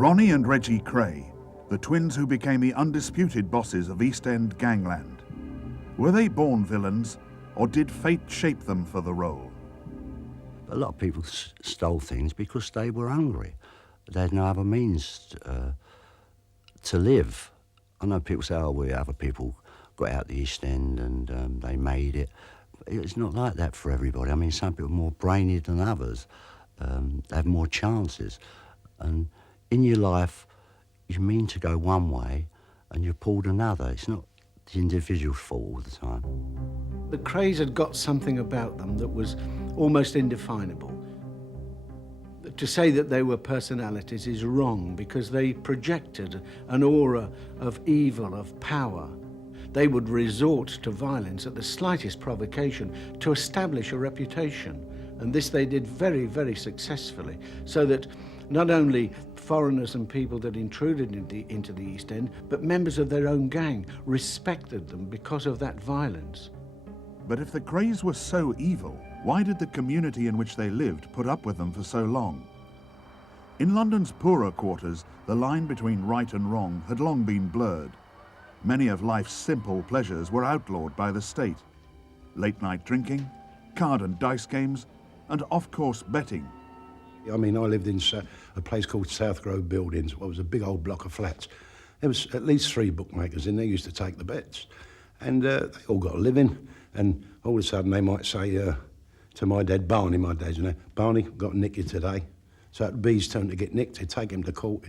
Ronnie and Reggie Kray, the twins who became the undisputed bosses of East End Gangland. Were they born villains, or did fate shape them for the role? A lot of people stole things because they were hungry. They had no other means to live. I know people say, oh, well, other people got out the East End and they made it. It's not like that for everybody. I mean, some people are more brainy than others. They have more chances. And in your life, you mean to go one way and you're pulled another. It's not the individual's fault all the time. The Krays had got something about them that was almost indefinable. To say that they were personalities is wrong because they projected an aura of evil, of power. They would resort to violence at the slightest provocation to establish a reputation. And this they did very, very successfully, so that not only foreigners and people that intruded into the East End, but members of their own gang respected them because of that violence. But if the Krays were so evil, why did the community in which they lived put up with them for so long? In London's poorer quarters, the line between right and wrong had long been blurred. Many of life's simple pleasures were outlawed by the state. Late-night drinking, card and dice games, and off-course betting. I mean, I lived in a place called South Grove Buildings. It was a big old block of flats. There was at least 3 bookmakers in there, used to take the bets. And they all got a living, and all of a sudden they might say to my dad, Barney, my dad's name, Barney, got to nick you today. So at B's turn to get nicked, they'd take him to court.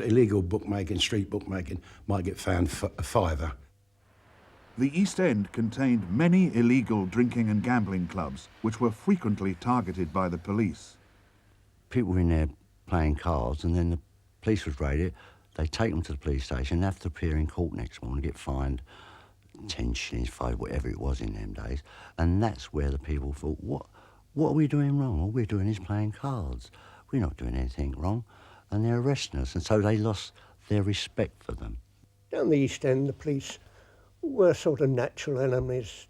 Illegal bookmaking, street bookmaking, might get found for a £5. The East End contained many illegal drinking and gambling clubs, which were frequently targeted by the police. People were in there playing cards, and then the police would raid it. They'd take them to the police station, have to appear in court next morning, get fined 10 shillings, 5, whatever it was in them days. And that's where the people thought, what are we doing wrong? All we're doing is playing cards. We're not doing anything wrong. And they're arresting us. And so they lost their respect for them. Down the East End, the police were sort of natural enemies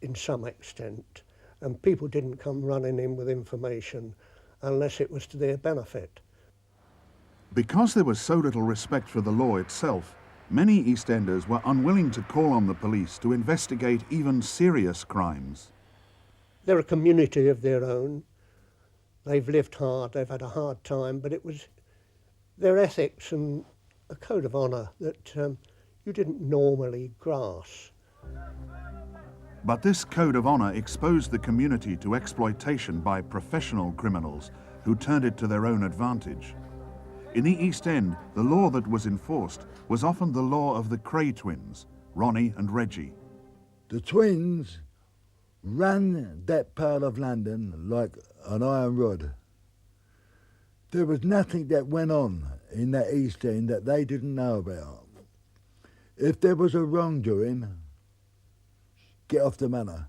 in some extent. And people didn't come running in with information unless it was to their benefit. Because there was so little respect for the law itself, many East Enders were unwilling to call on the police to investigate even serious crimes. They're a community of their own. They've lived hard, they've had a hard time, but it was their ethics and a code of honour that you didn't normally grasp. But this code of honour exposed the community to exploitation by professional criminals who turned it to their own advantage. In the East End, the law that was enforced was often the law of the Kray Twins, Ronnie and Reggie. The twins ran that part of London like an iron rod. There was nothing that went on in that East End that they didn't know about. If there was a wrongdoing, get off the manor,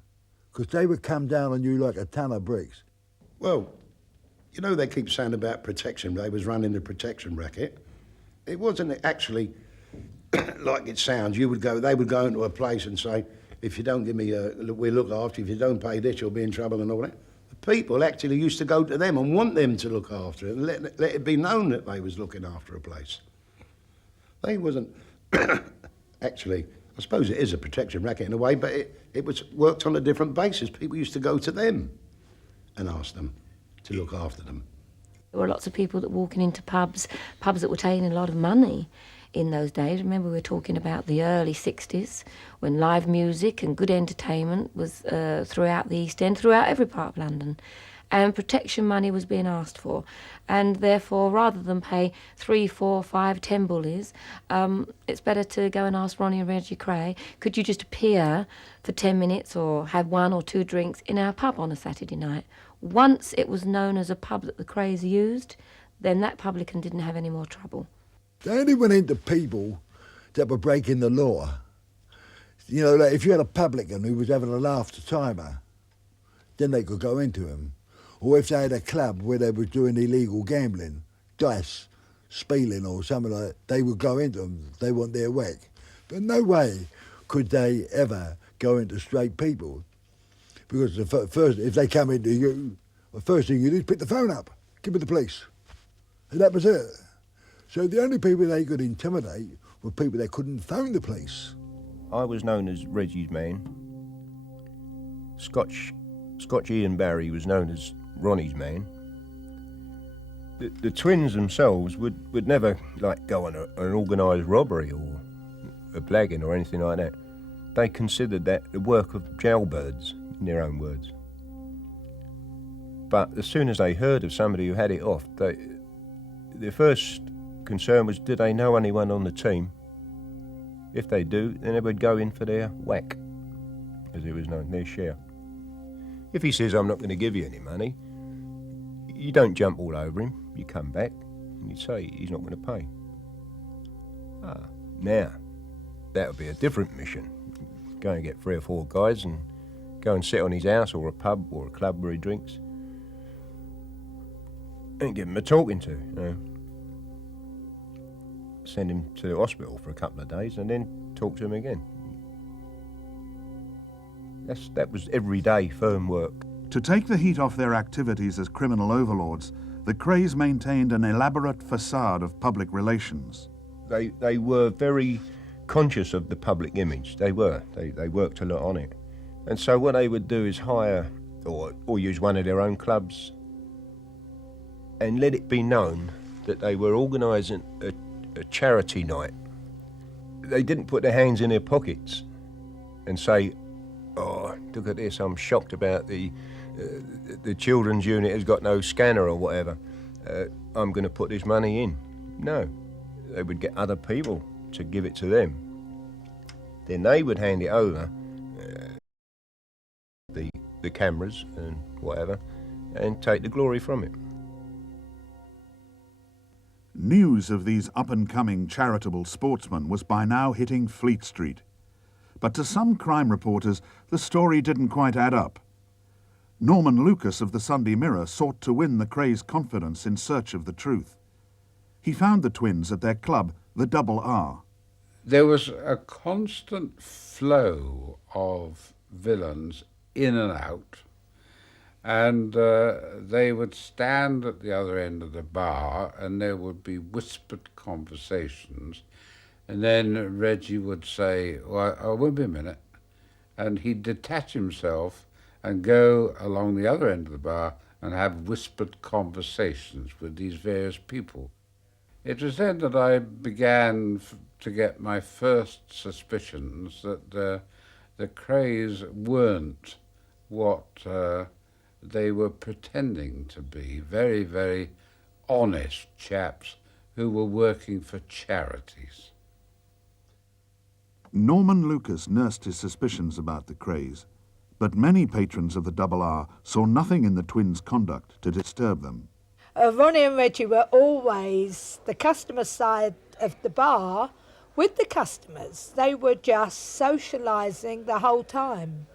because they would come down on you like a ton of bricks. Well, you know, they keep saying about protection. They was running the protection racket. It wasn't actually like it sounds. They would go into a place and say, if you don't give me we'll look after you. If you don't pay this, you'll be in trouble and all that. The people actually used to go to them and want them to look after it and let it be known that they was looking after a place. They wasn't actually, I suppose it is a protection racket in a way, but it was worked on a different basis. People used to go to them and ask them to look after them. There were lots of people that walking into pubs that were taking a lot of money in those days. Remember, we were talking about the early 60s, when live music and good entertainment was throughout the East End, throughout every part of London. And protection money was being asked for. And therefore, rather than pay 3, 4, 5, 10 bullies, it's better to go and ask Ronnie and Reggie Kray, could you just appear for 10 minutes or have 1 or 2 drinks in our pub on a Saturday night? Once it was known as a pub that the Krays used, then that publican didn't have any more trouble. They only went into people that were breaking the law. You know, like if you had a publican who was having a laugh-to-timer, then they could go into him. Or if they had a club where they were doing illegal gambling, dice, spieling or something like that, they would go into them. They want their whack. But no way could they ever go into straight people. Because first, if they come into you, the first thing you do is pick the phone up, give it to the police. And that was it. So the only people they could intimidate were people that couldn't phone the police. I was known as Reggie's man. Scotch Ian Barry was known as Ronnie's man. The twins themselves would never go on an organised robbery or a blagging or anything like that. They considered that the work of jailbirds, in their own words. But as soon as they heard of somebody who had it off, their first concern was, did they know anyone on the team? If they do, then they would go in for their whack, as it was known, their share. If he says, I'm not going to give you any money, you don't jump all over him. You come back and you say he's not going to pay. Now, that would be a different mission. Go and get 3 or 4 guys and go and sit on his house or a pub or a club where he drinks and give him a talking to. Send him to the hospital for a couple of days and then talk to him again. That was everyday firm work. To take the heat off their activities as criminal overlords, the Krays maintained an elaborate facade of public relations. They were very conscious of the public image. They were. They worked a lot on it. And so what they would do is hire or use one of their own clubs and let it be known that they were organising a charity night. They didn't put their hands in their pockets and say, oh, look at this, I'm shocked about the children's unit has got no scanner or whatever. I'm going to put this money in. No, they would get other people to give it to them. Then they would hand it over, the cameras and whatever, and take the glory from it. News of these up-and-coming charitable sportsmen was by now hitting Fleet Street. But to some crime reporters, the story didn't quite add up. Norman Lucas of the Sunday Mirror sought to win the Krays' confidence in search of the truth. He found the twins at their club, the Double R. There was a constant flow of villains in and out, and they would stand at the other end of the bar and there would be whispered conversations, and then Reggie would say, well, I won't be a minute, and he'd detach himself and go along the other end of the bar and have whispered conversations with these various people. It was then that I began to get my first suspicions that the Krays weren't what they were pretending to be. Very, very honest chaps who were working for charities. Norman Lucas nursed his suspicions about the Krays, but many patrons of the Double R saw nothing in the twins' conduct to disturb them. Ronnie and Reggie were always the customer side of the bar with the customers. They were just socialising the whole time.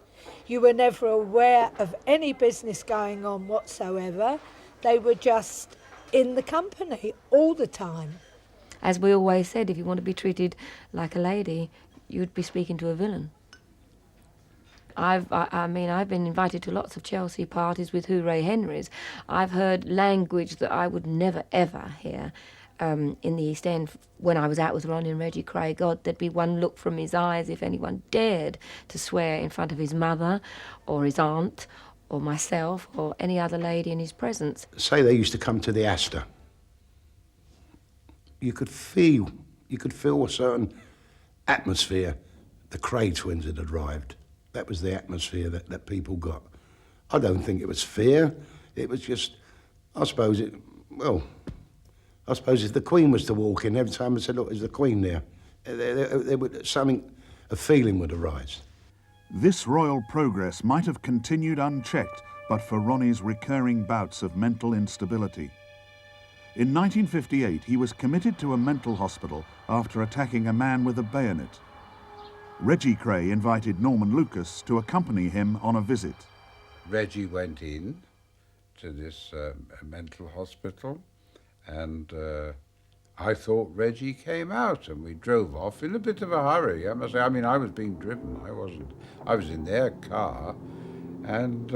You were never aware of any business going on whatsoever. They were just in the company all the time. As we always said, if you want to be treated like a lady, you'd be speaking to a villain. I've been invited to lots of Chelsea parties with Hooray Henrys. I've heard language that I would never, ever hear in the East End when I was out with Ronnie and Reggie Kray. God, there'd be one look from his eyes if anyone dared to swear in front of his mother or his aunt or myself or any other lady in his presence. Say they used to come to the Astor. You could feel a certain atmosphere. The Kray Twins had arrived. That was the atmosphere that people got. I don't think it was fear. It was just, I suppose if the Queen was to walk in, every time I said, look, is the Queen there? There would, a feeling would arise. This royal progress might have continued unchecked but for Ronnie's recurring bouts of mental instability. In 1958, he was committed to a mental hospital after attacking a man with a bayonet. Reggie Kray invited Norman Lucas to accompany him on a visit. Reggie went in to this mental hospital, and I thought Reggie came out, and we drove off in a bit of a hurry, I must say. I mean, I was being driven, I wasn't. I was in their car, and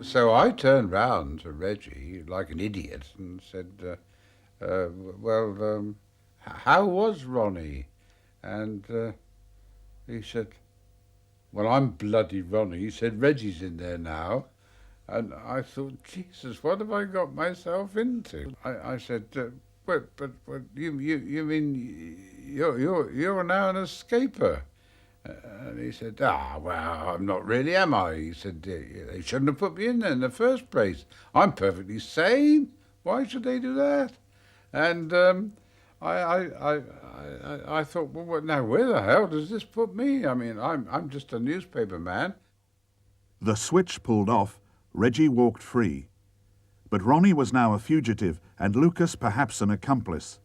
so I turned round to Reggie like an idiot and said, how was Ronnie? And he said, well, I'm bloody Ronnie. He said, Reggie's in there now. And I thought, Jesus, what have I got myself into? I said, but you mean you're now an escaper? And he said, well, I'm not really, am I? He said, they shouldn't have put me in there in the first place. I'm perfectly sane. Why should they do that? And I thought, well, now where the hell does this put me? I mean, I'm just a newspaper man. The switch pulled off, Reggie walked free. But Ronnie was now a fugitive and Lucas perhaps an accomplice.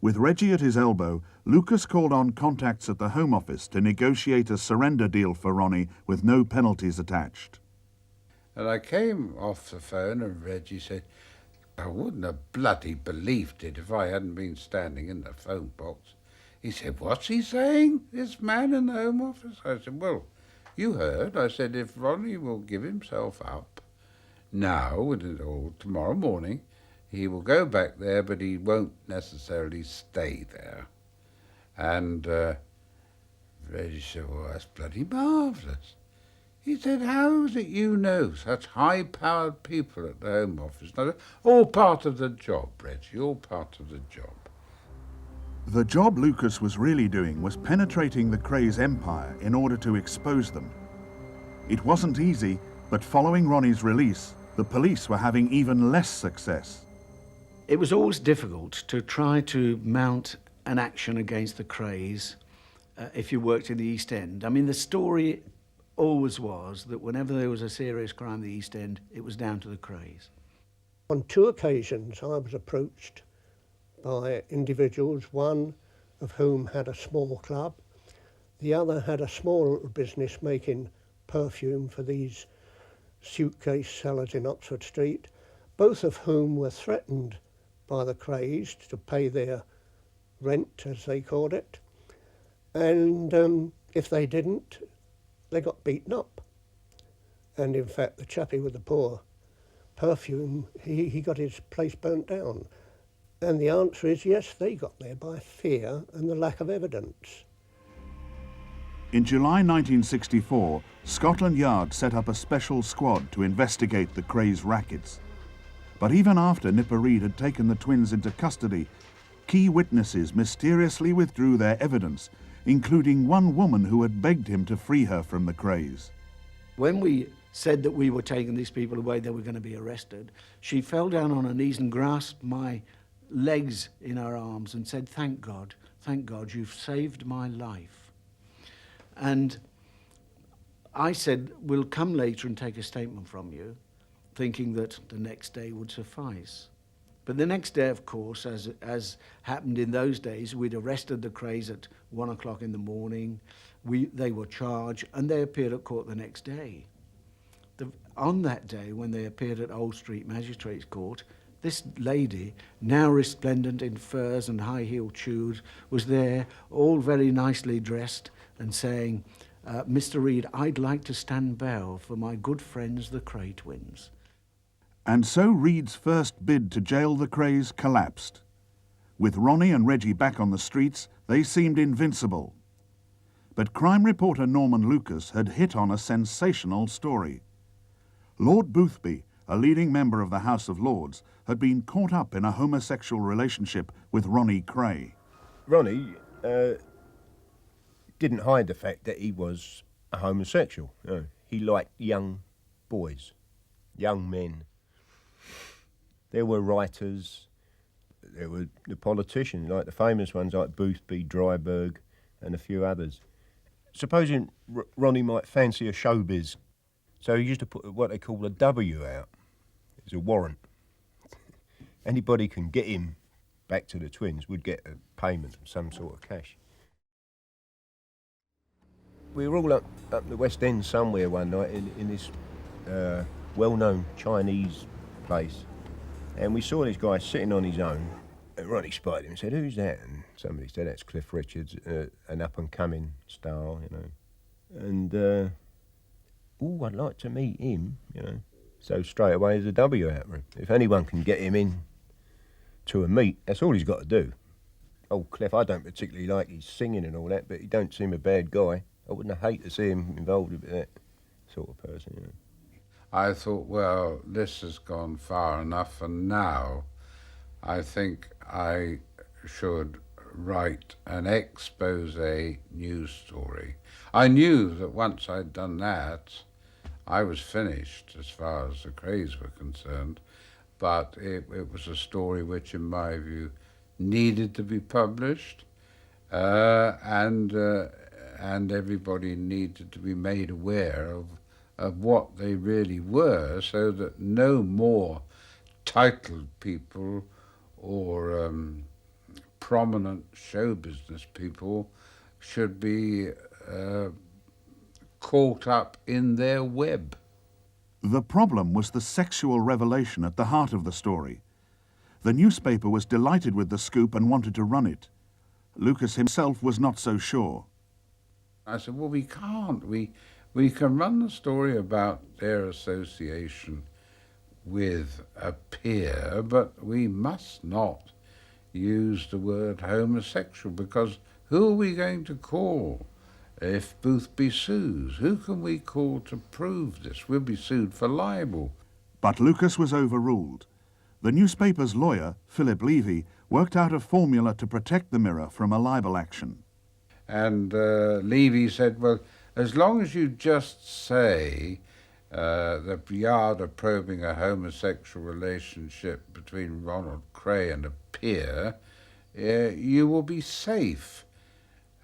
With Reggie at his elbow, Lucas called on contacts at the Home Office to negotiate a surrender deal for Ronnie with no penalties attached. And I came off the phone and Reggie said, I wouldn't have bloody believed it if I hadn't been standing in the phone box. He said, what's he saying, this man in the Home Office? I said, well, you heard. I said, if Ronnie will give himself up now or tomorrow morning, he will go back there, but he won't necessarily stay there. And Reggie said, well, that's bloody marvellous. He said, how is it you know such high-powered people at the Home Office? Now, all part of the job, Reggie, all part of the job. The job Lucas was really doing was penetrating the Krays empire in order to expose them. It wasn't easy, but following Ronnie's release, the police were having even less success. It was always difficult to try to mount an action against the Krays if you worked in the East End. I mean, the story always was that whenever there was a serious crime in the East End, it was down to the Krays. On 2 occasions, I was approached by individuals, one of whom had a small club, the other had a small business making perfume for these suitcase sellers in Oxford Street, both of whom were threatened by the Krays to pay their rent, as they called it, and if they didn't, they got beaten up. And in fact, the chappie with the poor perfume, he got his place burnt down. And the answer is yes, they got there by fear and the lack of evidence. In July 1964, Scotland Yard set up a special squad to investigate the Krays rackets. But even after Nipper Read had taken the twins into custody, key witnesses mysteriously withdrew their evidence, including one woman who had begged him to free her from the Krays. When we said that we were taking these people away, they were going to be arrested, she fell down on her knees and grasped my legs in her arms and said, thank God, you've saved my life. And I said, we'll come later and take a statement from you, thinking that the next day would suffice. But the next day, of course, as happened in those days, we'd arrested the Krays at 1 o'clock in the morning. They were charged, and they appeared at court the next day. On that day, when they appeared at Old Street Magistrates Court, this lady, now resplendent in furs and high-heeled shoes, was there, all very nicely dressed, and saying, Mr. Read, I'd like to stand bail for my good friends, the Kray Twins. And so Read's first bid to jail the Krays collapsed. With Ronnie and Reggie back on the streets, they seemed invincible. But crime reporter Norman Lucas had hit on a sensational story. Lord Boothby, a leading member of the House of Lords, had been caught up in a homosexual relationship with Ronnie Kray. Ronnie didn't hide the fact that he was a homosexual. No. He liked young boys, young men. There were writers, there were the politicians, like the famous ones like Boothby, Dryburgh, and a few others. Supposing Ronnie might fancy a showbiz, so he used to put what they call a W out. It's a warrant. Anybody can get him back to the Twins would get a payment of some sort of cash. We were all up the West End somewhere one night in this well-known Chinese place, and we saw this guy sitting on his own. And Ronnie spotted him and said, "Who's that?" And somebody said, "That's Cliff Richards, an up-and-coming star, you know." And, I'd like to meet him, you know. So straight away there's a W out for him. If anyone can get him in to a meet. That's all he's got to do. Old Clef, I don't particularly like his singing and all that, but he don't seem a bad guy. I wouldn't hate to see him involved with that sort of person, you know. I thought, well, this has gone far enough, and now I think I should write an expose news story. I knew that once I'd done that, I was finished as far as the Krays were concerned, but it was a story which, in my view, needed to be published, and everybody needed to be made aware of what they really were, so that no more titled people or prominent show business people should be caught up in their web. The problem was the sexual revelation at the heart of the story. The newspaper was delighted with the scoop and wanted to run it. Lucas himself was not so sure. I said, well, we can't. We can run the story about their association with a peer, but we must not use the word homosexual, because who are we going to call if Boothby sues? Who can we call to prove this? We'll be sued for libel. But Lucas was overruled. The newspaper's lawyer, Philip Levy, worked out a formula to protect the Mirror from a libel action. And Levy said, well, as long as you just say that Yard are probing a homosexual relationship between Ronald Kray and a peer, you will be safe.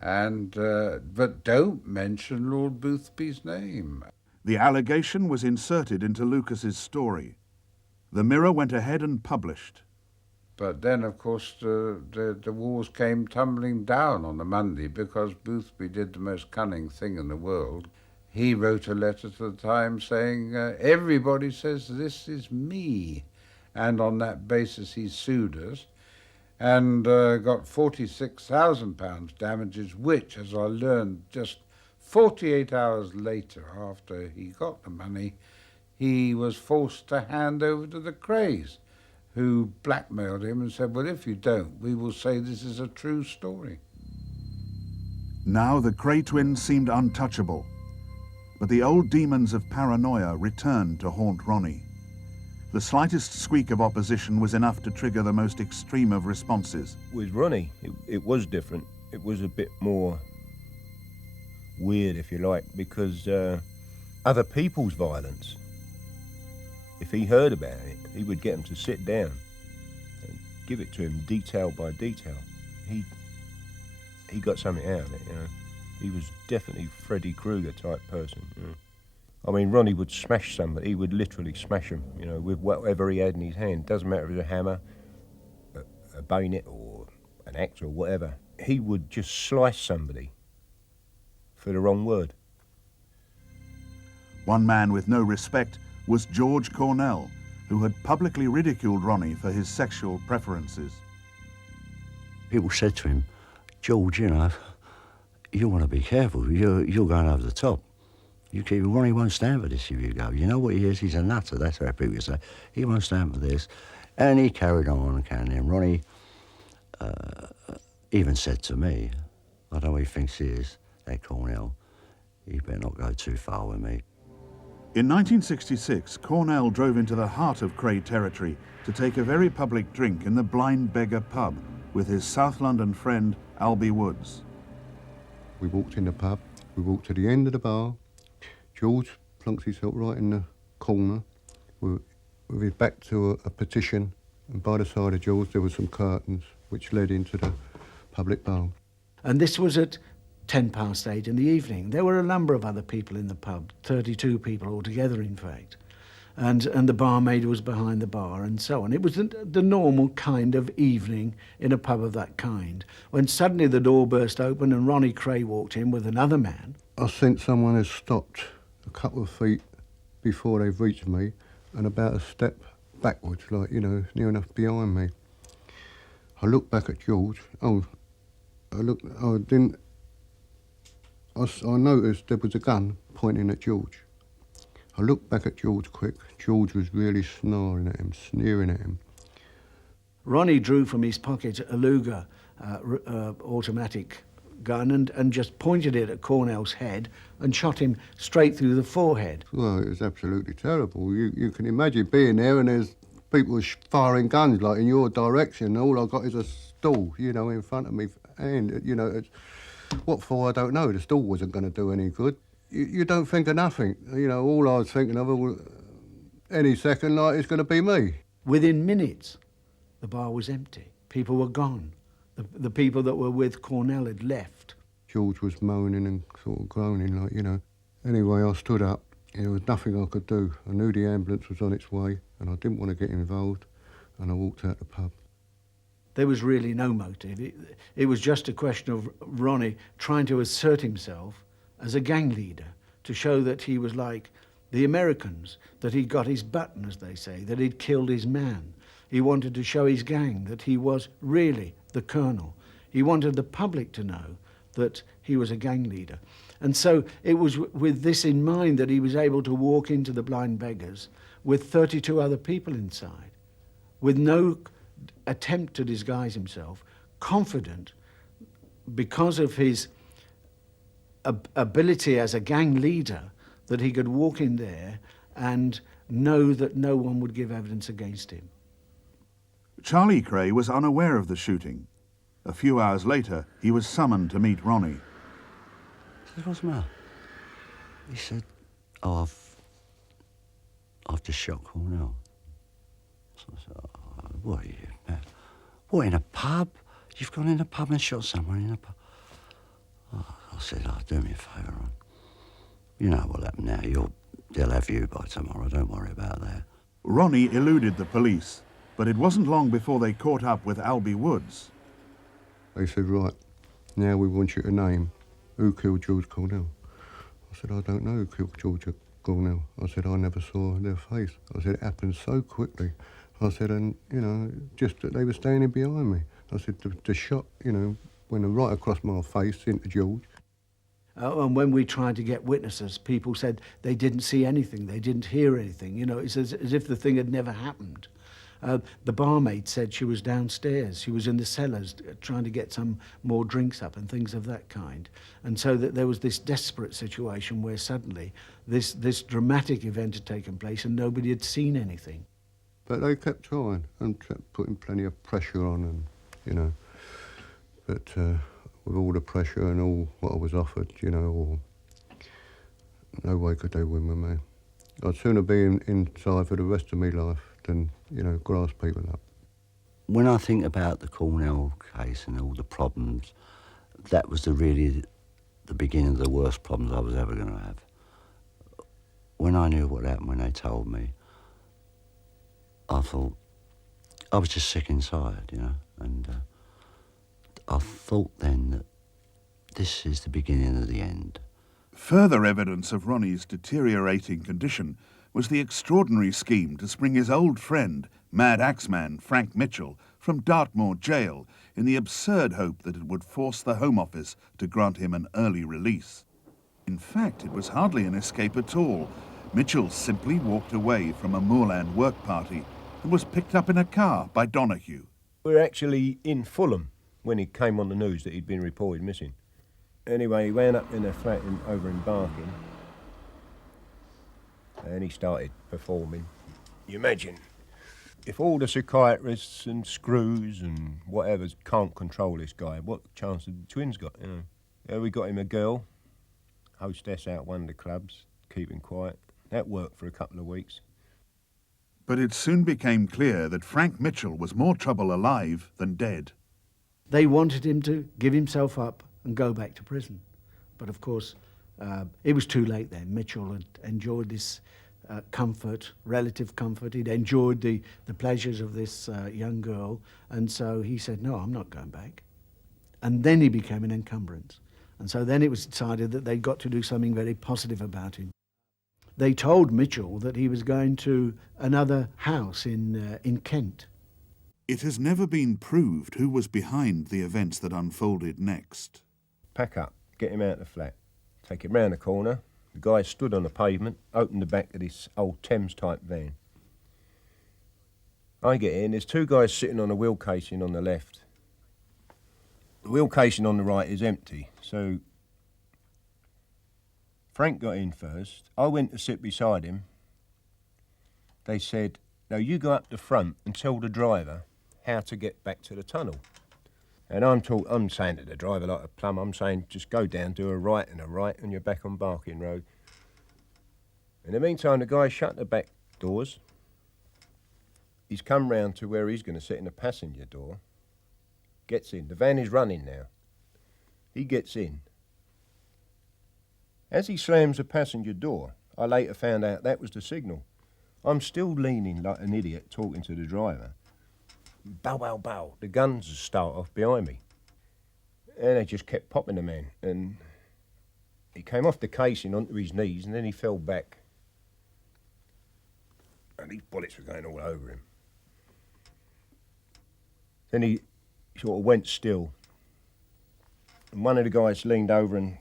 And but don't mention Lord Boothby's name. The allegation was inserted into Lucas's story. The Mirror went ahead and published. But then, of course, the walls came tumbling down on the Monday, because Boothby did the most cunning thing in the world. He wrote a letter to the Times saying, everybody says this is me. And on that basis, he sued us and got £46,000 damages, which, as I learned just 48 hours later, after he got the money, he was forced to hand over to the Krays, who blackmailed him and said, well, if you don't, we will say this is a true story. Now the Kray twins seemed untouchable, but the old demons of paranoia returned to haunt Ronnie. The slightest squeak of opposition was enough to trigger the most extreme of responses. With Ronnie, it was different. It was a bit more weird, if you like, because other people's violence, if he heard about it, he would get him to sit down and give it to him detail by detail. He got something out of it, you know. He was definitely Freddy Krueger type person, you know. I mean, Ronnie would smash somebody. He would literally smash them, you know, with whatever he had in his hand. Doesn't matter if it was a hammer, a bayonet, or an axe, or whatever. He would just slice somebody for the wrong word. One man with no respect was George Cornell, who had publicly ridiculed Ronnie for his sexual preferences. People said to him, George, you know, you want to be careful. You're going over the top. Ronnie won't stand for this if you go. You know what he is? He's a nutter. That's how people say. He won't stand for this. And he carried on and carried on. Ronnie even said to me, I don't know what he thinks he is, that Cornell, he better not go too far with me. In 1966, Cornell drove into the heart of Kray territory to take a very public drink in the Blind Beggar pub with his South London friend, Albie Woods. We walked in the pub, we walked to the end of the bar. George plunked himself right in the corner with his back to a partition, and by the side of George there were some curtains which led into the public bar. And this was at 8:10 in the evening. There were a number of other people in the pub, 32 people altogether, in fact. And the barmaid was behind the bar and so on. It was the normal kind of evening in a pub of that kind, when suddenly the door burst open and Ronnie Kray walked in with another man. I sensed someone had stopped a couple of feet before they reached me and about a step backwards, like, you know, near enough behind me. I looked back at George. I noticed there was a gun pointing at George. I looked back at George quick. George was really snarling at him, sneering at him. Ronnie drew from his pocket a Luger automatic gun and just pointed it at Cornell's head and shot him straight through the forehead. Well, it was absolutely terrible. You can imagine being there and there's people firing guns like in your direction. All I got is a stall, you know, in front of me. And, you know, what for, I don't know. The stall wasn't going to do any good. You don't think of nothing. You know, all I was thinking of was any second, like, it's going to be me. Within minutes, the bar was empty. People were gone. The people that were with Cornell had left. George was moaning and sort of groaning, like, you know. Anyway, I stood up. There was nothing I could do. I knew the ambulance was on its way and I didn't want to get involved, and I walked out the pub. There was really no motive. It was just a question of Ronnie trying to assert himself as a gang leader, to show that he was like the Americans, that he'd got his button, as they say, that he'd killed his man. He wanted to show his gang that he was really the colonel. He wanted the public to know that he was a gang leader. And so it was with this in mind that he was able to walk into the Blind Beggars with 32 other people inside, with no attempt to disguise himself, confident because of his ability as a gang leader that he could walk in there and know that no one would give evidence against him. Charlie Kray was unaware of the shooting. A few hours later, he was summoned to meet Ronnie. I said, what's the matter? He said, oh, I've just shot Cornell. So I said, oh, what are you, man? What, in a pub? You've gone in a pub and shot someone in a pub? Oh, I said, oh, do me a favour, Ron. You know what'll happen now. They'll have you by tomorrow. Don't worry about that. Ronnie eluded the police, but it wasn't long before they caught up with Albie Woods. They said, right, now we want you to name who killed George Cornell. I said, I don't know who killed George Cornell. I said, I never saw their face. I said, it happened so quickly. I said, and, you know, just that they were standing behind me. I said, the shot, you know, went right across my face into George. And when we tried to get witnesses, people said they didn't see anything, they didn't hear anything. You know, it's as if the thing had never happened. The barmaid said she was downstairs. She was in the cellars trying to get some more drinks up and things of that kind. And so that there was this desperate situation where suddenly this dramatic event had taken place and nobody had seen anything. But they kept trying and kept putting plenty of pressure on, and, you know, but with all the pressure and all what I was offered, you know, no way could they win with me. I'd sooner be inside for the rest of my life than, you know, grass people up. When I think about the Cornell case and all the problems, that was really the beginning of the worst problems I was ever going to have. When I knew what happened, when they told me, I thought, I was just sick inside, you know, and I thought then that this is the beginning of the end. Further evidence of Ronnie's deteriorating condition was the extraordinary scheme to spring his old friend, Mad Axman Frank Mitchell, from Dartmoor jail in the absurd hope that it would force the Home Office to grant him an early release. In fact, it was hardly an escape at all. Mitchell simply walked away from a moorland work party and was picked up in a car by Donahue. We were actually in Fulham when he came on the news that he'd been reported missing. Anyway, he went up in a flat over in Barking and he started performing. You imagine, if all the psychiatrists and screws and whatever can't control this guy, what chance have the twins got, you know? We got him a girl, hostess out one of the clubs, keep him quiet. That worked for a couple of weeks. But it soon became clear that Frank Mitchell was more trouble alive than dead. They wanted him to give himself up and go back to prison. But of course, it was too late then. Mitchell had enjoyed this comfort, relative comfort. He'd enjoyed the pleasures of this young girl. And so he said, no, I'm not going back. And then he became an encumbrance. And so then it was decided that they'd got to do something very positive about him. They told Mitchell that he was going to another house in Kent. It has never been proved who was behind the events that unfolded next. Pack up, get him out of the flat, take him round the corner. The guy stood on the pavement, opened the back of this old Thames-type van. I get in, there's two guys sitting on a wheel casing on the left. The wheel casing on the right is empty, so Frank got in first. I went to sit beside him. They said, "No, you go up the front and tell the driver how to get back to the tunnel." And I'm saying to the driver like a plum, I'm saying, just go down, do a right, and you're back on Barking Road. In the meantime, the guy shut the back doors. He's come round to where he's going to sit in the passenger door. Gets in. The van is running now. He gets in. As he slams the passenger door, I later found out that was the signal. I'm still leaning like an idiot talking to the driver. Bow, bow, bow. The guns start off behind me. And they just kept popping the man. And he came off the casing onto his knees and then he fell back. And these bullets were going all over him. Then he sort of went still. And one of the guys leaned over and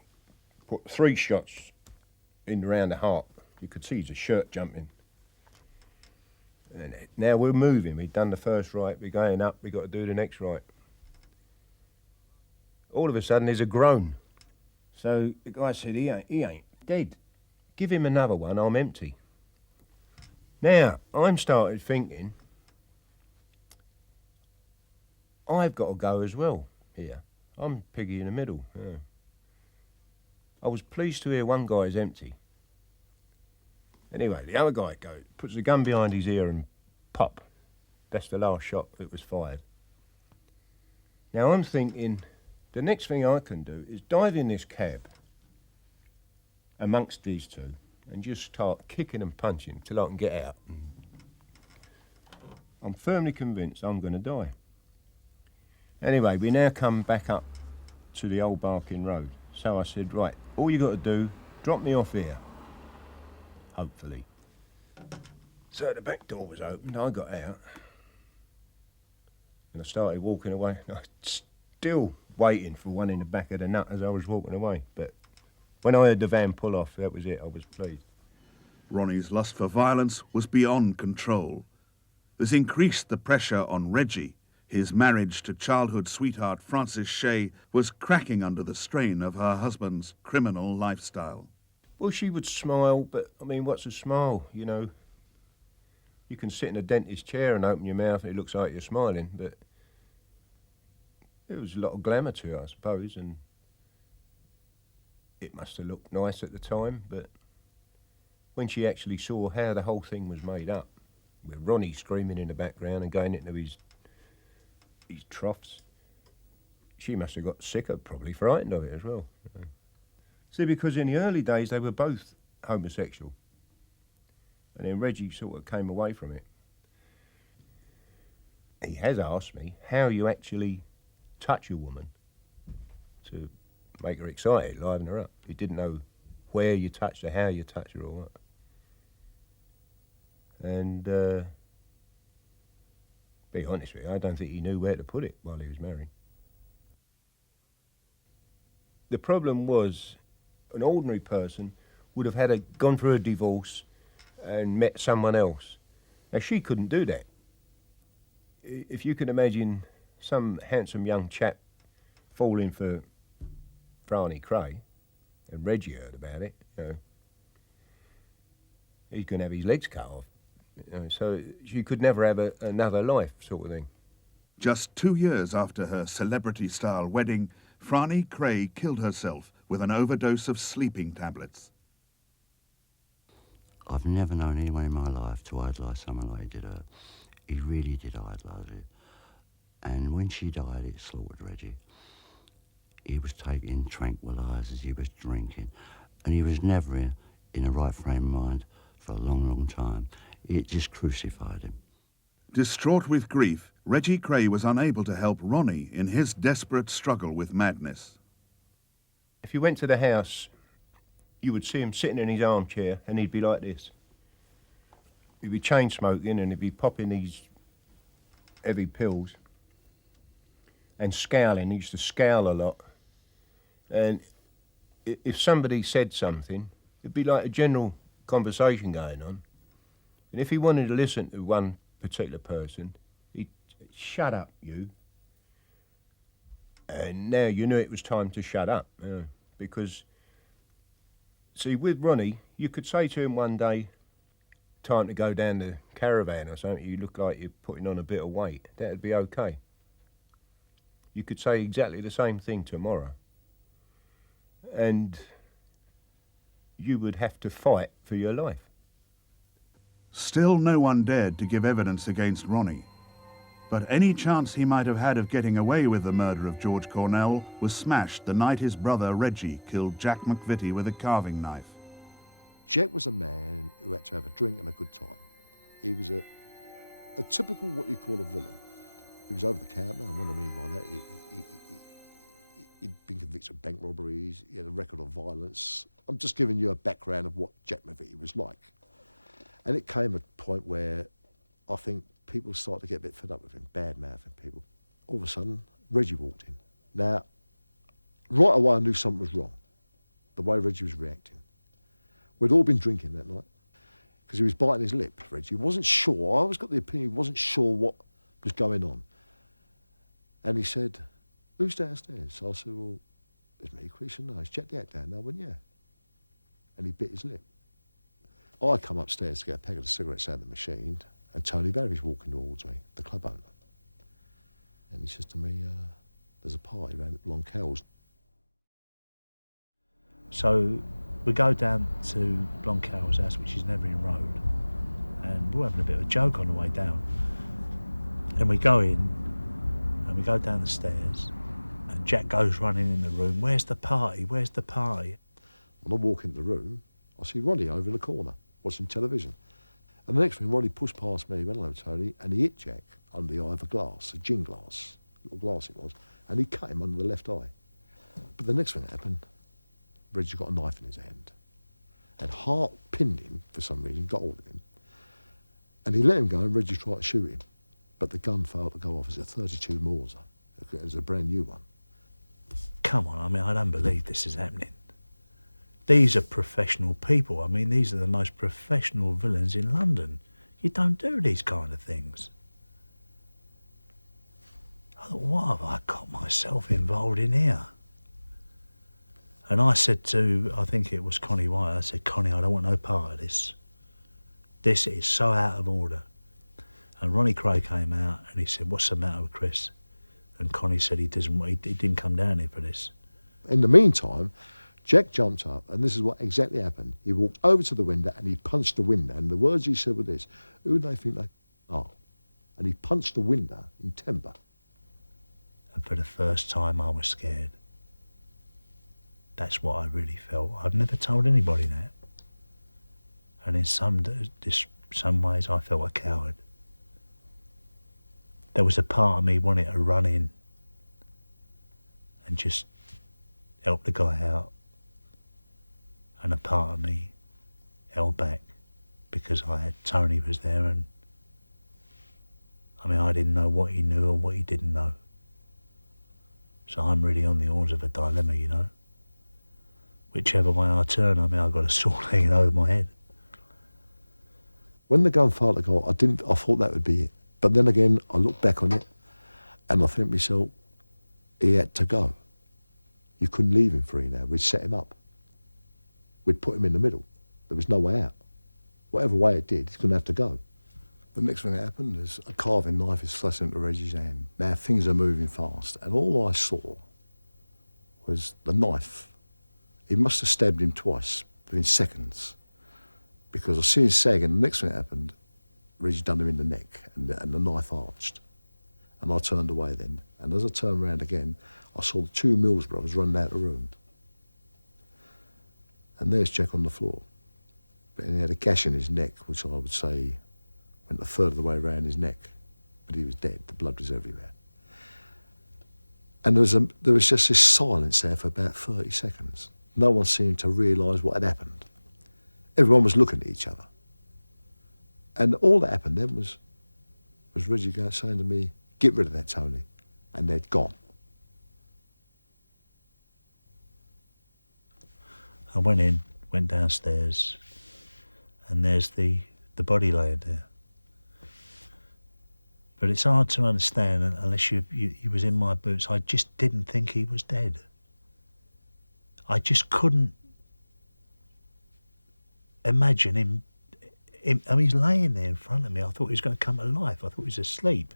put 3 shots in around the heart. You could see his shirt jumping. And now we're moving. We've done the first right. We're going up. We've got to do the next right. All of a sudden, there's a groan. So the guy said, he ain't dead. Give him another one. I'm empty. Now, I'm started thinking, I've got to go as well here. I'm piggy in the middle. Yeah. I was pleased to hear one guy's empty. Anyway, the other guy puts the gun behind his ear and pop. That's the last shot that was fired. Now I'm thinking, the next thing I can do is dive in this cab amongst these two and just start kicking and punching till I can get out. I'm firmly convinced I'm going to die. Anyway, we now come back up to the old Barking Road. So I said, right, all you got to do, drop me off here. Hopefully. So the back door was opened, I got out. And I started walking away. I was still waiting for one in the back of the nut as I was walking away. But when I heard the van pull off, that was it, I was pleased. Ronnie's lust for violence was beyond control. This increased the pressure on Reggie. His marriage to childhood sweetheart Frances Shea was cracking under the strain of her husband's criminal lifestyle. Well, she would smile, but, I mean, what's a smile, you know? You can sit in a dentist's chair and open your mouth and it looks like you're smiling, but there was a lot of glamour to it, I suppose, and it must have looked nice at the time, but when she actually saw how the whole thing was made up, with Ronnie screaming in the background and going into his troughs, she must have got sick of, probably frightened of it as well. See, because in the early days they were both homosexual. And then Reggie sort of came away from it. He has asked me how you actually touch a woman to make her excited, liven her up. He didn't know where you touched her, how you touched her or what. And be honest with you, I don't think he knew where to put it while he was married. The problem was, an ordinary person would have gone through a divorce and met someone else. Now, she couldn't do that. If you can imagine some handsome young chap falling for Franny Kray, and Reggie heard about it, you know, he's going to have his legs cut off. You know, so she could never have another life, sort of thing. Just 2 years after her celebrity-style wedding, Franny Kray killed herself with an overdose of sleeping tablets. I've never known anyone in my life to idolise someone like he did her. He really did idolise her. And when she died, it slaughtered Reggie. He was taking tranquilizers, he was drinking, and he was never in a right frame of mind for a long, long time. It just crucified him. Distraught with grief, Reggie Kray was unable to help Ronnie in his desperate struggle with madness. If you went to the house, you would see him sitting in his armchair and he'd be like this. He'd be chain smoking and he'd be popping these heavy pills and scowling. He used to scowl a lot. And if somebody said something, it'd be like a general conversation going on. And if he wanted to listen to one particular person, he'd shut up, you. And now you knew it was time to shut up, because, see, with Ronnie, you could say to him one day, time to go down the caravan or something, you look like you're putting on a bit of weight. That'd be okay. You could say exactly the same thing tomorrow. And you would have to fight for your life. Still no one dared to give evidence against Ronnie. But any chance he might have had of getting away with the murder of George Cornell was smashed the night his brother Reggie killed Jack McVitie with a carving knife. Jack was a man who had to have a drink and a good time. He was a typical what you call a villain. He was over the counter, and what I mean by that, he'd been convicted of bank robberies, he had a record of violence. I'm just giving you a background of what Jack McVitie was like. And it came at a point where I think people started to get a bit fed up with him, bad-mouthing people. All of a sudden, Reggie walked in. Now, right away I knew something was wrong, the way Reggie was reacting. We'd all been drinking that night, because he was biting his lip, Reggie. He wasn't sure, I always got the opinion he wasn't sure what was going on. And he said, who's downstairs? So I said, well, it's me, Chris. And no, he's checked the act down. No, I went, yeah. And he bit his lip. I come upstairs to get a pack of cigarettes out of the machine, and Tony Barry's walking towards me, the club owner. And he says to me, there's a party around at Blonchel's. So we go down to Blonchel's house, which is Nevering Road, and we're having a bit of a joke on the way down. And we go in, and we go down the stairs, and Jack goes running in the room, where's the party, where's the party? When I walk into the room, I see Ronnie over in the corner, watching television. And the next thing, Ronnie pushed past me, went hello Tony, and he hit Jack under the eye of a glass, a gin glass, little glass it was, and he cut him under the left eye. But the next thing that happened, Reggie got a knife in his hand, and Hart pinned him for some reason, got hold of him, and he let him go, and Reggie tried to shoot him. But the gun failed to go off. It's a 32 Mauser. It was a brand new one. Come on, I mean, I don't believe this is happening. These are professional people. I mean, these are the most professional villains in London. You don't do these kind of things. I thought, what have I got myself involved in here? And I said to, I think it was Connie White, I said, Connie, I don't want no part of this. This is so out of order. And Ronnie Kray came out and he said, what's the matter with Chris? And Connie said he didn't come down here for this. In the meantime, Jack jumped up, and this is what exactly happened. He walked over to the window and he punched the window. And the words he said were this, who do they think they are? And he punched the window in timber. And for the first time I was scared. That's what I really felt. I've never told anybody that. And in some ways I felt a coward. There was a part of me wanting to run in and just help the guy out. And a part of me held back because Tony was there, and I mean, I didn't know what he knew or what he didn't know. So I'm really on the horns of a dilemma, you know. Whichever way I turn, I mean, I've got a sword hanging over my head. When the gun failed to go, I thought that would be it. But then again, I look back on it and I think to myself, he had to go. You couldn't leave him free now. We'd set him up. We'd put him in the middle. There was no way out. Whatever way it did, he's going to have to go. The next thing that happened is a carving knife is thrust into Reggie's hand. Now things are moving fast, and all I saw was the knife. He must have stabbed him twice within seconds, because I see him sag, and the next thing that happened, Reggie done him in the neck, and the knife arched. And I turned away then, and as I turned around again, I saw the two Mills brothers running out of the room. And there's Jack on the floor. But he had a gash in his neck, which I would say went a third of the way around his neck. But he was dead, the blood was everywhere. And there was just this silence there for about 30 seconds. No one seemed to realise what had happened. Everyone was looking at each other. And all that happened then was Reggie saying to me, get rid of that, Tony. And they'd gone. I went downstairs, and there's the body laying there. But it's hard to understand unless you was in my boots. I just didn't think he was dead. I just couldn't imagine him. I mean, he's laying there in front of me. I thought he was going to come to life. I thought he was asleep.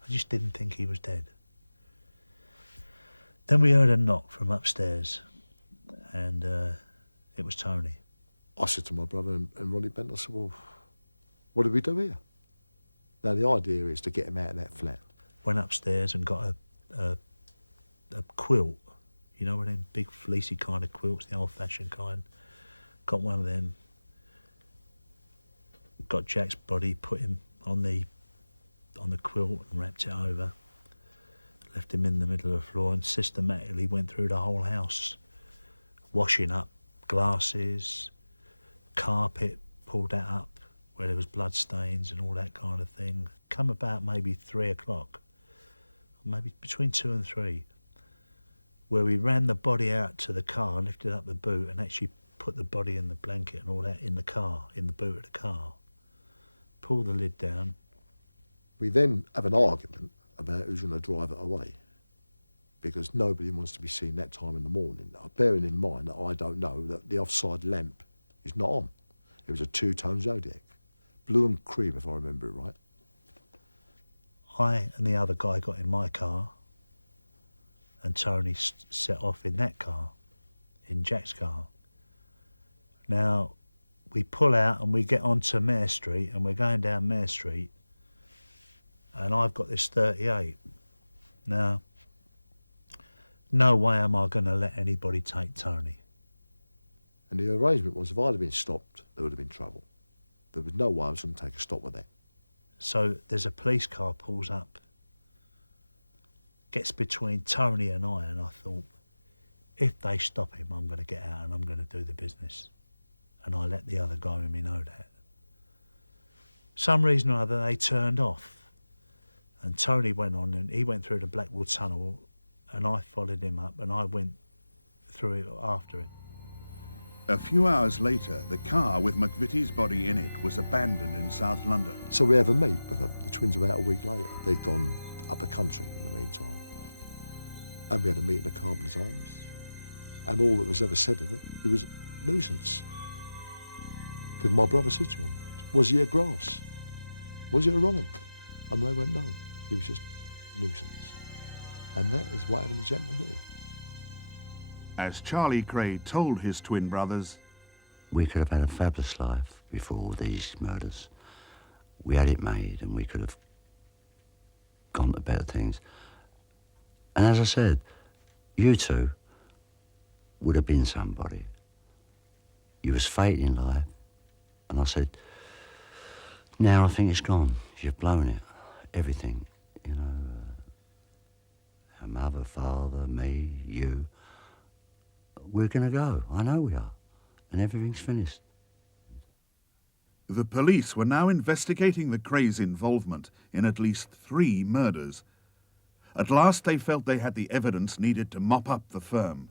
I just didn't think he was dead. Then we heard a knock from upstairs, and it was Tony. I said to my brother and Ronnie Bent, I said, well, what do we do here? Now, the idea is to get him out of that flat. Went upstairs and got a quilt. You know, one of them big fleecy kind of quilts, the old-fashioned kind. Got one of them. Got Jack's body, put him on the quilt and wrapped it over. Left him in the middle of the floor and systematically went through the whole house, washing up glasses, carpet, pulled that up where there was blood stains and all that kind of thing. Come about maybe 3 o'clock, maybe between 2 and 3, where we ran the body out to the car, lifted up the boot and actually put the body in the blanket and all that in the car, in the boot of the car. Pull the lid down. We then have an argument about who's going to drive it away, because nobody wants to be seen that time in the morning. Now, bearing in mind that I don't know that the offside lamp is not on. It was a 2-tone Zodiac, blue and cream if I remember it right. I and the other guy got in my car and Tony set off in that car, in Jack's car. Now, we pull out and we get onto Mare Street and we're going down Mare Street and I've got this 38. Now, no way am I going to let anybody take Tony. And the arrangement was if I'd have been stopped, there would have been trouble. There was no way I was going to take a stop with that. So there's a police car pulls up, gets between Tony and I thought, if they stop him, I'm going to get out and I'm going to do the business. And I let the other guy with me know that. Some reason or other, they turned off. And Tony went on and he went through the Blackwall Tunnel and I followed him up and I went through it after him. A few hours later, the car with McVitie's body in it was abandoned in South London. So we have a meet with them. The twins about a week later. They'd gone up the country in the meantime. And we had a meet in the Carpenter's Arms. And all that was ever said of it, it was nuisance. Because my brother said to him, was he a grass? Was he a wrong? And they went, no, he was just nuisance. And that is what happened to Jack McVitie. As Charlie Kray told his twin brothers, we could have had a fabulous life before all these murders. We had it made and we could have gone to better things. And as I said, you two would have been somebody. You was fate in life. And I said, now I think it's gone. You've blown it. Everything, you know. Our mother, father, me, you. We're going to go. I know we are. And everything's finished. The police were now investigating the Krays' involvement in at least 3 murders. At last they felt they had the evidence needed to mop up the firm.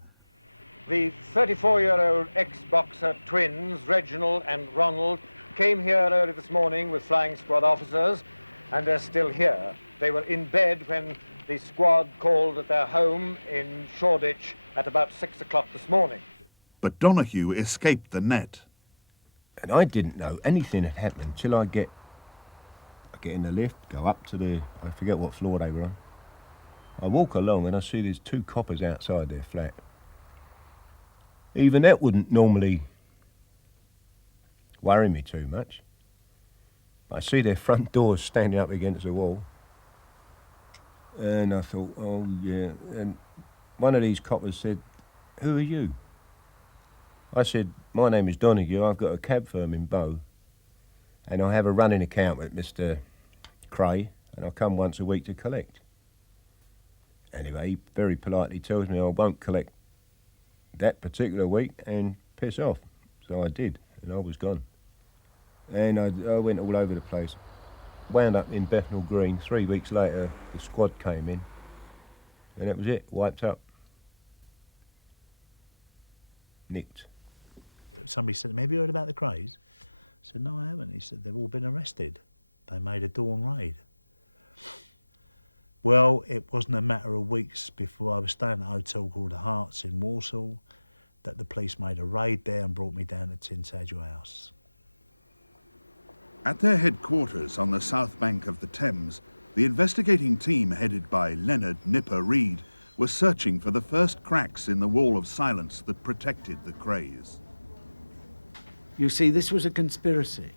The 34-year-old ex-boxer twins, Reginald and Ronald, came here early this morning with flying squad officers, and they're still here. They were in bed when the squad called at their home in Shoreditch at about 6 o'clock this morning. But Donahue escaped the net. And I didn't know anything had happened till I get in the lift, go up to I forget what floor they were on. I walk along and I see there's 2 coppers outside their flat. Even that wouldn't normally worry me too much. I see their front doors standing up against the wall. And I thought, oh yeah. And one of these coppers said, who are you? I said, my name is Donahue. I've got a cab firm in Bow. And I have a running account with Mr. Kray, and I come once a week to collect. Anyway, he very politely tells me I won't collect that particular week and piss off. So I did, and I was gone. And I went all over the place. Wound up in Bethnal Green. 3 weeks later, the squad came in, and that was it, wiped up. Nicked. Somebody said, have you heard about the Krays? I said, no, I haven't. He said, they've all been arrested. They made a dawn raid. Well, it wasn't a matter of weeks before I was staying at a hotel called the Hearts in Walsall that the police made a raid there and brought me down to Tintagel House. At their headquarters on the south bank of the Thames, the investigating team headed by Leonard Nipper Reed was searching for the first cracks in the wall of silence that protected the Krays. You see, this was a conspiracy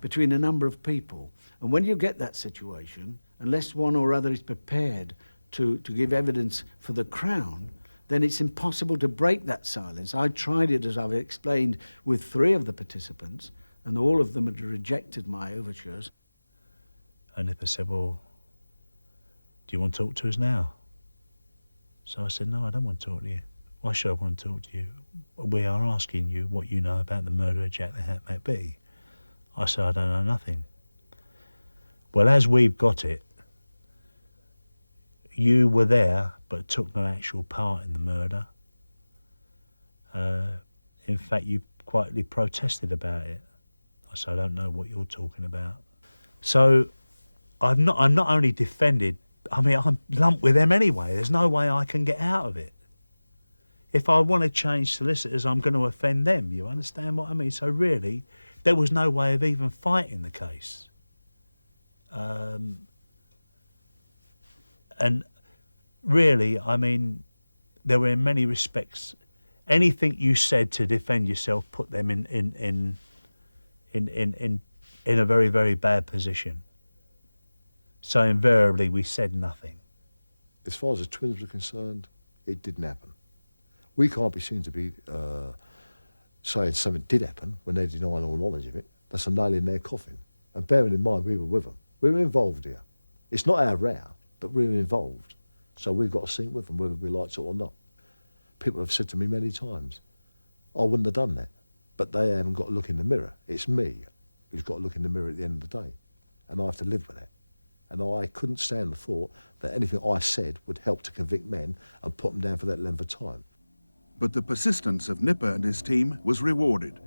between a number of people. And when you get that situation, unless one or other is prepared to give evidence for the Crown, then it's impossible to break that silence. I tried it, as I've explained, with 3 of the participants, and all of them had rejected my overtures. And Nipper said, well, do you want to talk to us now? So I said, no, I don't want to talk to you. Why should I want to talk to you? We are asking you what you know about the murder of Jack the Hat McVitie. I said, I don't know nothing. Well, as we've got it, you were there but took no actual part in the murder. In fact, you quietly protested about it. I said, I don't know what you're talking about. So I'm not only defended, I mean, I'm lumped with them anyway. There's no way I can get out of it. If I want to change solicitors, I'm going to offend them. You understand what I mean? So really, there was no way of even fighting the case. And really, I mean, there were in many respects, anything you said to defend yourself put them in a very, very bad position. So invariably, we said nothing. As far as the twins were concerned, it didn't happen. We can't be seen to be saying something did happen when they deny all knowledge of it. That's a nail in their coffin. And bearing in mind, we were with them. We were involved here. It's not our row, but we were involved. So we've got to sink with them, whether we like it or not. People have said to me many times, I wouldn't have done that. But they haven't got to look in the mirror. It's me who's got to look in the mirror at the end of the day. And I have to live with that. And I couldn't stand the thought that anything I said would help to convict men and put them down for that length of time. But the persistence of Nipper and his team was rewarded.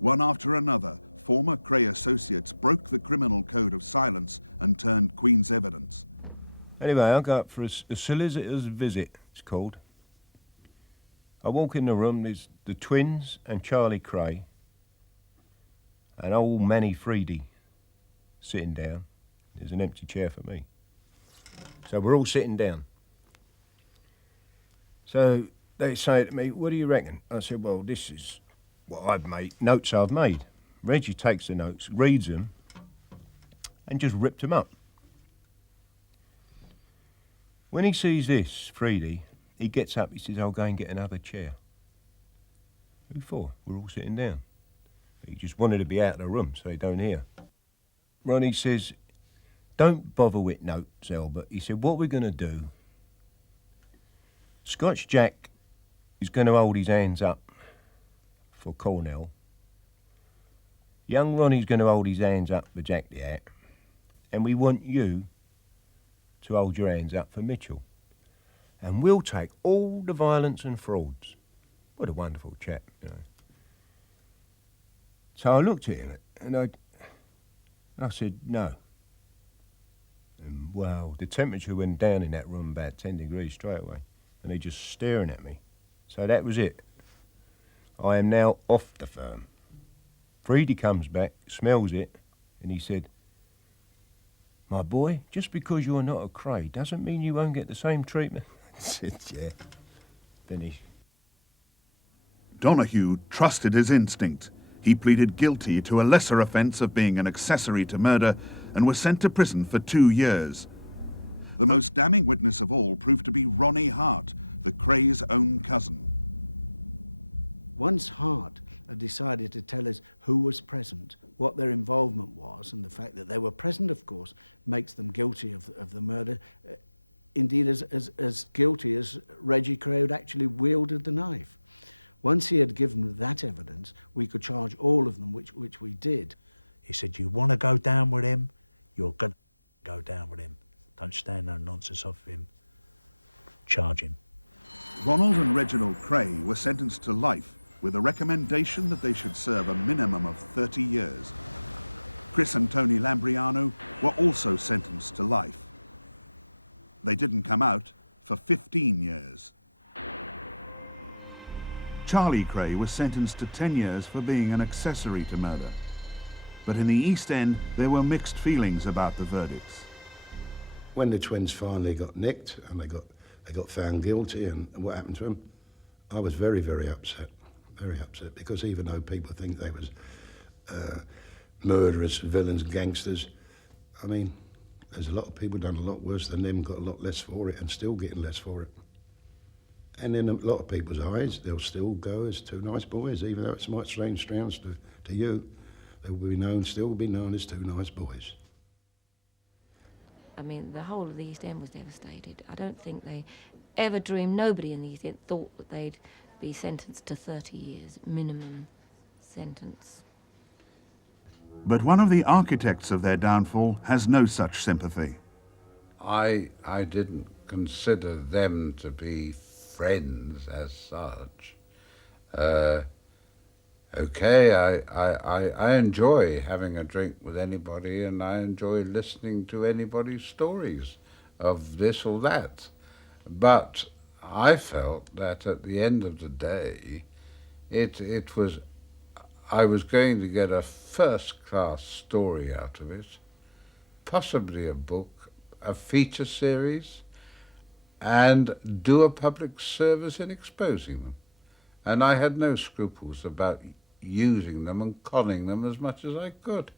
One after another, former Kray associates broke the criminal code of silence and turned Queen's evidence. Anyway, I go up for a solicitor's visit, it's called. I walk in the room, there's the twins and Charlie Kray and old Manny Freedy sitting down. There's an empty chair for me. So we're all sitting down. So they say to me, what do you reckon? I said, well, this is what I've made, notes I've made. Reggie takes the notes, reads them, and just ripped them up. When he sees this, Freedy, he gets up, he says, I'll go and get another chair. Who for? We're all sitting down. He just wanted to be out of the room so they don't hear. Ronnie says, don't bother with notes, Albert. He said, what we're going to do, Scotch Jack is going to hold his hands up for Cornell. Young Ronnie's going to hold his hands up for Jack the Hat. And we want you to hold your hands up for Mitchell. And we'll take all the violence and frauds. What a wonderful chap, you know. So I looked at him and I said, no. And wow, the temperature went down in that room about 10 degrees straight away. And they just staring at me. So that was it. I am now off the firm. Freedy comes back, smells it, and he said, my boy, just because you're not a Kray doesn't mean you won't get the same treatment. I said, yeah. Finish. Donahue trusted his instinct. He pleaded guilty to a lesser offence of being an accessory to murder and was sent to prison for 2 years. The most damning witness of all proved to be Ronnie Hart, the Kray's own cousin. Once Hart had decided to tell us who was present, what their involvement was, and the fact that they were present, of course, makes them guilty of the murder. Indeed, as guilty as Reggie Kray had actually wielded the knife. Once he had given that evidence, we could charge all of them, which we did. He said, you want to go down with him? You're going to go down with him. Don't stand no nonsense off him. Charge him. Ronald and Reginald Kray were sentenced to life with a recommendation that they should serve a minimum of 30 years. Chris and Tony Lambriano were also sentenced to life. They didn't come out for 15 years. Charlie Kray was sentenced to 10 years for being an accessory to murder. But in the East End, there were mixed feelings about the verdicts. When the twins finally got nicked and they got found guilty and what happened to them, I was very, very upset, because even though people think they was murderers, villains, gangsters, I mean, there's a lot of people done a lot worse than them, got a lot less for it and still getting less for it. And in a lot of people's eyes, they'll still go as two nice boys, even though it might strange sounds to you. They will still be known as two nice boys. I mean, the whole of the East End was devastated. I don't think they ever dreamed, nobody in the East End thought that they'd be sentenced to 30 years, minimum sentence. But one of the architects of their downfall has no such sympathy. I didn't consider them to be friends as such. Okay, I enjoy having a drink with anybody, and I enjoy listening to anybody's stories of this or that. But I felt that at the end of the day, I was going to get a first-class story out of it, possibly a book, a feature series, and do a public service in exposing them. And I had no scruples about using them and conning them as much as I could.